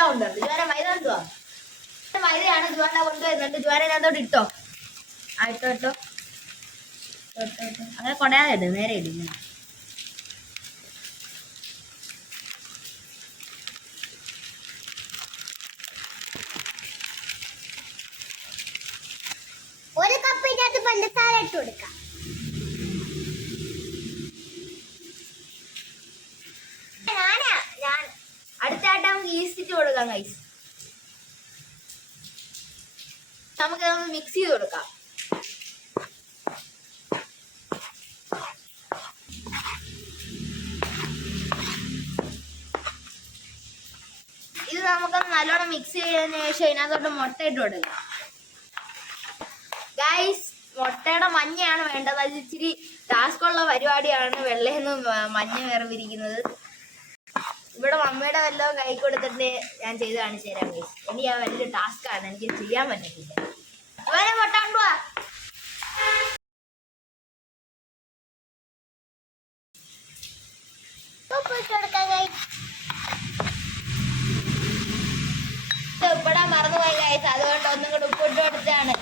മൈദ കൊണ്ടുവരണം ജുവാന മൈദ എന്തുവാ? മൈദയാണ്. അതിനകത്തോട്ട് ഇട്ടോ. ആ ഇട്ടോ ഇട്ടോ. അങ്ങനെ നേരെ ഇടും ഒരു കപ്പിനകത്ത് പഞ്ചസാര ഇട്ട് കൊടുക്കാം ഞാനാ ഞാൻ അടുത്തായിട്ട് നമുക്ക് ഈസ്റ്റ് ഇട്ട് കൊടുക്കാം ഗൈസ് നമുക്ക് നമ്മൾ മിക്സ് ചെയ്ത് കൊടുക്കാം. ഇത് നമുക്ക് നല്ലോണം മിക്സ് ചെയ്തതിന് ശേഷം ഇതിനകത്തോട്ട് മുട്ട ഇട്ട് കൊടുക്കാം. ഗൈസ് മുട്ടയുടെ മഞ്ഞയാണ് വേണ്ടത്. അത് ഇച്ചിരി ടാസ്ക് പരിപാടിയാണ്. വെള്ളയിൽ നിന്ന് മഞ്ഞ വേർതിരിക്കുന്നത് ഇവിടെ മമ്മിയുടെ വല്ലതും കൈ കൊടുത്തിട്ട് ഞാൻ ചെയ്ത് കാണിച്ചു തരാം ഗൈസ് എനിക്ക് ആ വലിയ ടാസ്ക് ആണ്. എനിക്ക് ചെയ്യാൻ പറ്റത്തില്ല. വേറെ പൊട്ടാണ്ടുവാ ഉപ്പിടാൻ മറന്നുപോയി ഗൈസ് അതുകൊണ്ട് ഒന്നും കൂടെ ഉപ്പിട്ട് കൊടുത്താണ്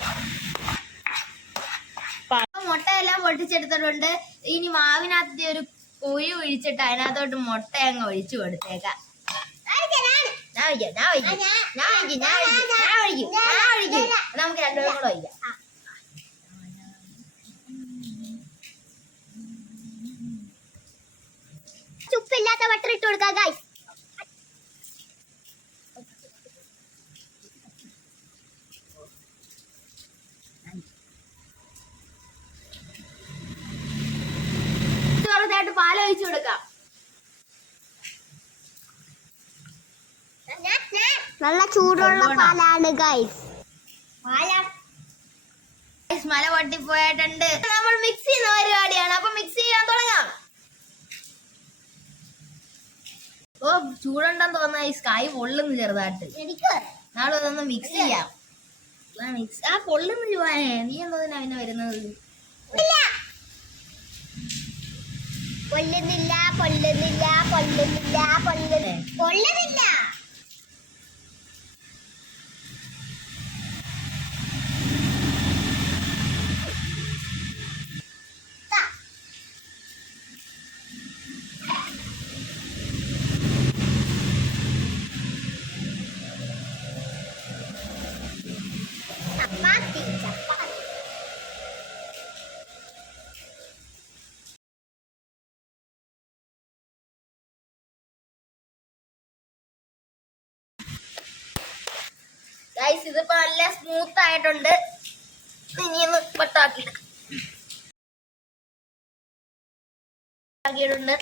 മുട്ട എല്ലാം പൊട്ടിച്ചെടുത്തിട്ടുണ്ട്. ഇനി മാവിനകത്ത് ഒരു കുഴി ഒഴിച്ചിട്ട് അതിനകത്തോട്ട് മുട്ട അങ്ങ് ഒഴിച്ചു കൊടുത്തേക്കാം. നമുക്ക് രണ്ടുപേരും കൂടെ ഒഴിക്കാം. ഉപ്പില്ലാത്ത ബട്ടർ ഇട്ട് കൊടുക്കാം ഗൈസ് ചെറുതായിട്ട് പാൽ ഒഴിച്ചു കൊടുക്കാം നല്ല ചൂടുള്ള. പാലാണ് ഗൈസ് മല പൊട്ടിപ്പോയിട്ടുണ്ട്. നമ്മൾ മിക്സ് ചെയ്യുന്ന പരിപാടിയാണ്. അപ്പൊ മിക്സ് ചെയ്യാൻ തുടങ്ങാം. ഓ ചൂടുണ്ടെന്ന് തോന്നുന്ന. ഈ സ്കൈ പൊള്ളുന്നു ചെറുതായിട്ട്. നാളെ ഇതൊന്ന് മിക്സ് ചെയ്യാം. ആ മിക്സ് ആ പൊള്ളുന്നു ചുവാനേ നീ എന്തോ പിന്നെ വരുന്നത്? പൊള്ളുന്നില്ല പൊള്ളുന്നില്ല പൊള്ളുന്നില്ല പൊള്ളുന്നില്ല. കൊല്ലുന്നില്ല ഗൈസ് ഇതിപ്പോ നല്ല സ്മൂത്ത് ആയിട്ടുണ്ട്. ഇനിയൊന്ന് വട്ടാക്കിയെടുക്കാം ആക്കിയിട്ടുണ്ട്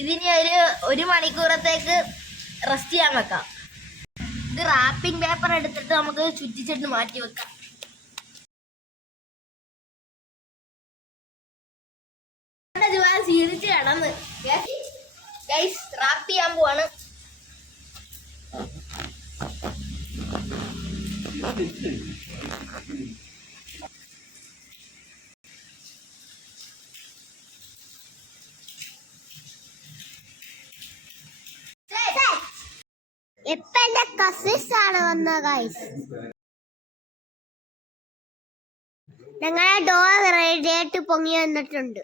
ഇതിനി ഒരു ഒരു മണിക്കൂറത്തേക്ക് റെസ്റ്റ് ചെയ്യാൻ വെക്കാം. ഇത് റാപ്പിംഗ് പേപ്പർ എടുത്തിട്ട് നമുക്ക് ചുറ്റിച്ചെടുത്ത് മാറ്റി വെക്കാം. ക്ഷീണിച്ച് കിടന്ന്. ഗൈസ് റാപ്പ് ചെയ്യാൻ പോവാണ്. ഇപ്പൊ എന്റെ കസിൻസ് ആണ് വന്ന ഗൈസ് ഞങ്ങളെ ഡോർ റെഡിയായിട്ട് പൊങ്ങി വന്നിട്ടുണ്ട്.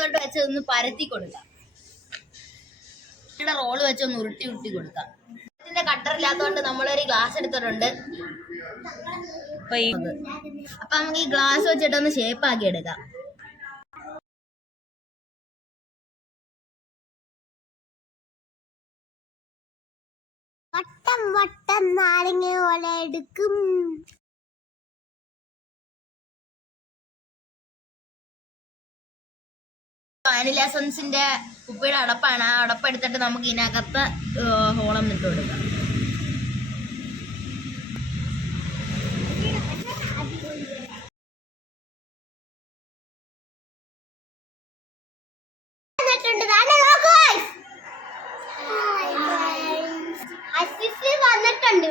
അതിനകത്തോട്ട് വെച്ച് ഒന്ന് പരത്തി കൊടുക്കാം. റോൾ വെച്ച് ഒന്ന് ഉരുട്ടി ഉരുട്ടി കൊടുക്കാം. കട്ടർ ഇല്ലാത്തതുകൊണ്ട് നമ്മളൊരു ഗ്ലാസ് എടുത്തിട്ടുണ്ട്. അപ്പൊ നമുക്ക് ഈ ഗ്ലാസ് വെച്ചിട്ട് ഒന്ന് ഷേപ്പ് ആക്കി എടുക്കാം. വട്ടം വട്ടം നാരങ്ങ പോലെ എടുക്കും. വാനില എസൻസിന്റെ കുപ്പിയുടെ അടപ്പാണ്. ആ അടപ്പ് എടുത്തിട്ട് നമുക്ക് ഇതിനകത്ത് ഹോളം ഇട്ട് കൊടുക്കാം. വന്നിട്ടുണ്ട്.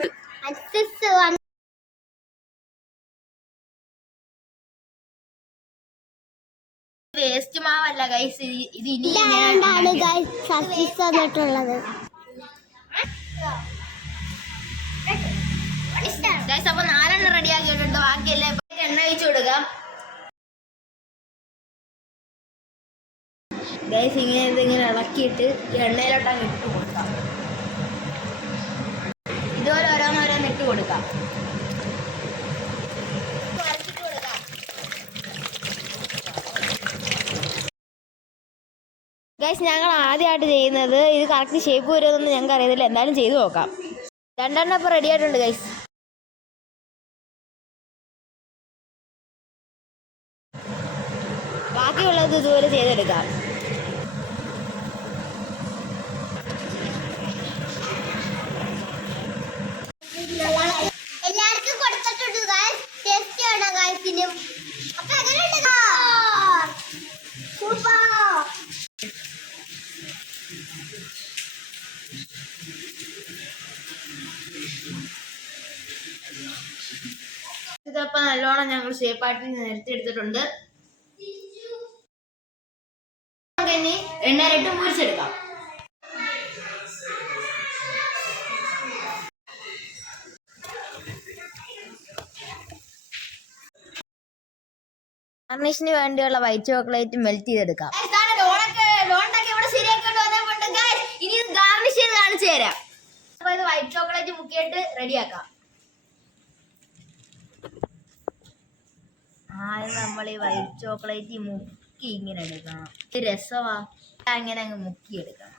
മാവല്ല ഗൈസ് ഇത് ഇനിയാണ് ഗൈസ് അസിസ് വന്നിട്ടുള്ളത് ഗൈസ് അപ്പൊ നാലെണ്ണം റെഡി ആക്കിയിട്ടുണ്ട്. ബാക്കിയെല്ലാം എണ്ണ ഒഴിച്ചു കൊടുക്കാം. ഗൈസ് ഇങ്ങനെ ഇതിങ്ങനെ ഇളക്കിയിട്ട് ഈ എണ്ണയിലോട്ട് അങ്ങ് ഇട്ട് കൊടുക്കാം. ഇതുപോലെ ഓരോന്നോരോന്ന് ഇട്ട് കൊടുക്കാം. ഗൈസ് ഞങ്ങൾ ആദ്യമായിട്ട് ചെയ്യുന്നത് ഇത് കറക്റ്റ് ഷേപ്പ് വരുമെന്നൊന്നും ഞങ്ങൾക്ക് അറിയത്തില്ല. എന്തായാലും ചെയ്തു നോക്കാം. രണ്ടെണ്ണം ഇപ്പോൾ റെഡി ആയിട്ടുണ്ട് ഗൈസ് ബാക്കിയുള്ളത് ഇതുപോലെ ചെയ്തെടുക്കാം എല്ലാവർക്കും കൊടുത്തിട്ടുണ്ട് ഗൈസ് ടേസ്റ്റ് ആണ് ഗൈസിന് അപ്പൊ എങ്ങനെയുണ്ട് സൂപ്പർ ഇതപ്പം നല്ലോണം ഞങ്ങൾ ഷേപ്പായിട്ട് നിരത്തി എടുത്തിട്ടുണ്ട്. ഇനി എണ്ണയിലിട്ട് മുറിച്ചെടുക്കാം. ഗാർണിഷിന് വേണ്ടിയുള്ള വൈറ്റ് ചോക്ലേറ്റ് മെൽറ്റ് ചെയ്തെടുക്കാം ഇനി ഇത് ഗാർണിഷ് ചെയ്ത് കാണിച്ചു തരാം. അപ്പൊ ഇത് വൈറ്റ് ചോക്ലേറ്റ് മുക്കിയിട്ട് റെഡിയാക്കാം. ആദ്യം നമ്മൾ ഈ വൈറ്റ് ചോക്ലേറ്റ് മുക്കി ഇങ്ങനെ എടുക്കണം. രസമാ. അങ്ങനെ അങ്ങ് മുക്കി എടുക്കണം.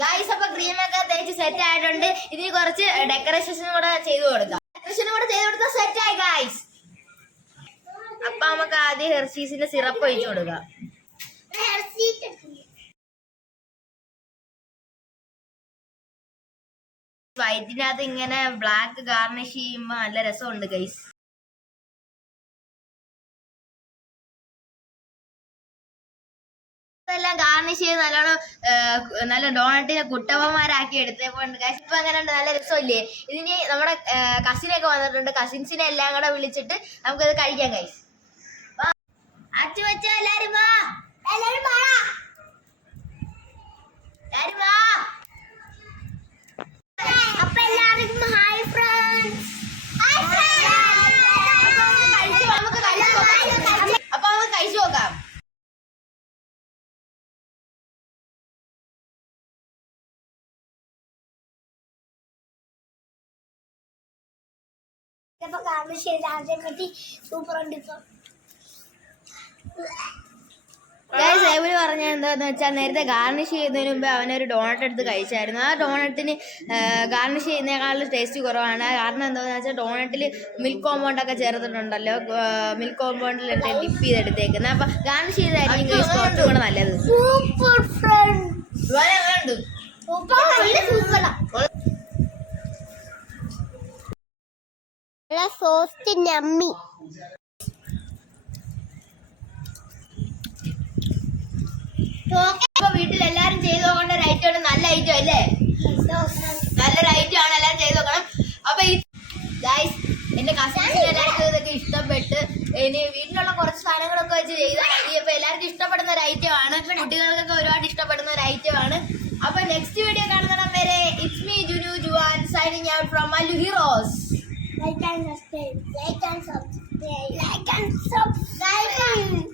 ഗായ്സ് ക്രീമൊക്കെ തേച്ച് സെറ്റ് ആയിട്ടുണ്ട്. ഇതിന് കുറച്ച് ഡെക്കറേഷൻ കൂടെ ചെയ്തു കൊടുക്കാം. ഡെക്കറേഷൻ കൂടെ ചെയ്തു കൊടുത്താൽ സെറ്റ് ആയി ഗായ്സ് അപ്പൊ നമുക്ക് ആദ്യം ഹെർഷീസിന്റെ സിറപ്പ് ഒഴിച്ചു കൊടുക്കാം. വൈറ്റിനകത്ത് ഇങ്ങനെ ബ്ലാക്ക് ഗാർണിഷ് ചെയ്യുമ്പോ നല്ല രസമുണ്ട് ഗൈസ് എല്ലാം ഗാർണിഷ് ചെയ്ത് നല്ലോണം നല്ല ഡോണറ്റിനെ കുട്ടമ്മമാരാക്കി എടുത്തപ്പോണ്ട്. ഗൈസ് ഇപ്പൊ അങ്ങനെ ഉണ്ട് നല്ല രസമില്ലേ? ഇതിന് നമ്മുടെ കസിനൊക്കെ വന്നിട്ടുണ്ട്. കസിൻസിനെ എല്ലാം കൂടെ വിളിച്ചിട്ട് നമുക്കത് കഴിക്കാം ഗൈസ് അച്ചു എല്ലാരും വാ എല്ലാരും വാ എല്ലാരും വാ അപ്പൊ എല്ലാവർക്കും ഹായ് ഫ്രണ്ട്സ് നമുക്ക് കഴിച്ചു നോക്കാം അപ്പൊ നമുക്ക് കഴിച്ചു നോക്കാം ശരി പറ്റി സൂപ്പർ ഉണ്ട് ഇപ്പൊ. പറഞ്ഞ എന്താന്ന് വെച്ചാൽ നേരത്തെ ഗാർണിഷ് ചെയ്യുന്നതിന് മുമ്പ് അവനൊരു ഡോണറ്റ് എടുത്ത് കഴിച്ചായിരുന്നു. ആ ഡോണറ്റിന് ഗാർണിഷ് ചെയ്യുന്നതിനേക്കാളും ടേസ്റ്റ് കുറവാണ്. കാരണം എന്താണെന്ന് വെച്ചാൽ ഡോണറ്റിൽ മിൽക്ക് കോമ്പൗണ്ട് ഒക്കെ ചേർത്തിട്ടുണ്ടല്ലോ. മിൽക്ക് കോമ്പൗണ്ടിൽ ഡിപ്പ് ചെയ്തെടുത്തേക്കുന്നത് അപ്പൊ ഗാർണിഷ് ചെയ്തായിരിക്കും guys കുറച്ചും കൂടെ നല്ലത്. സൂപ്പർ ഫ്രണ്ട് സൂപ്പറാ നല്ല സോസ്റ്റ് ഞമ്മി വീട്ടിൽ എല്ലാരും ചെയ്ത് നോക്കേണ്ട ഒരു ഐറ്റം ആണ് നല്ല ഐറ്റം അല്ലേ? നല്ലൊരു ഐറ്റം ആണ് എല്ലാരും ചെയ്ത് നോക്കണം. അപ്പൊ ഈ ഗൈസ് എന്റെ കസിൻസിന് എല്ലാവർക്കും ഇതൊക്കെ ഇഷ്ടപ്പെട്ട് ഇനി വീട്ടിലുള്ള കുറച്ച് സാധനങ്ങളൊക്കെ വെച്ച് ചെയ്താൽ മതി. അപ്പൊ എല്ലാവർക്കും ഇഷ്ടപ്പെടുന്ന ഒരു ഐറ്റം ആണ്. കുട്ടികൾക്കൊക്കെ ഒരുപാട് ഇഷ്ടപ്പെടുന്ന ഒരു ഐറ്റം ആണ്. അപ്പൊ നെക്സ്റ്റ് വീഡിയോ കാണുന്നിടം Like and subscribe. Like and subscribe. Like and subscribe.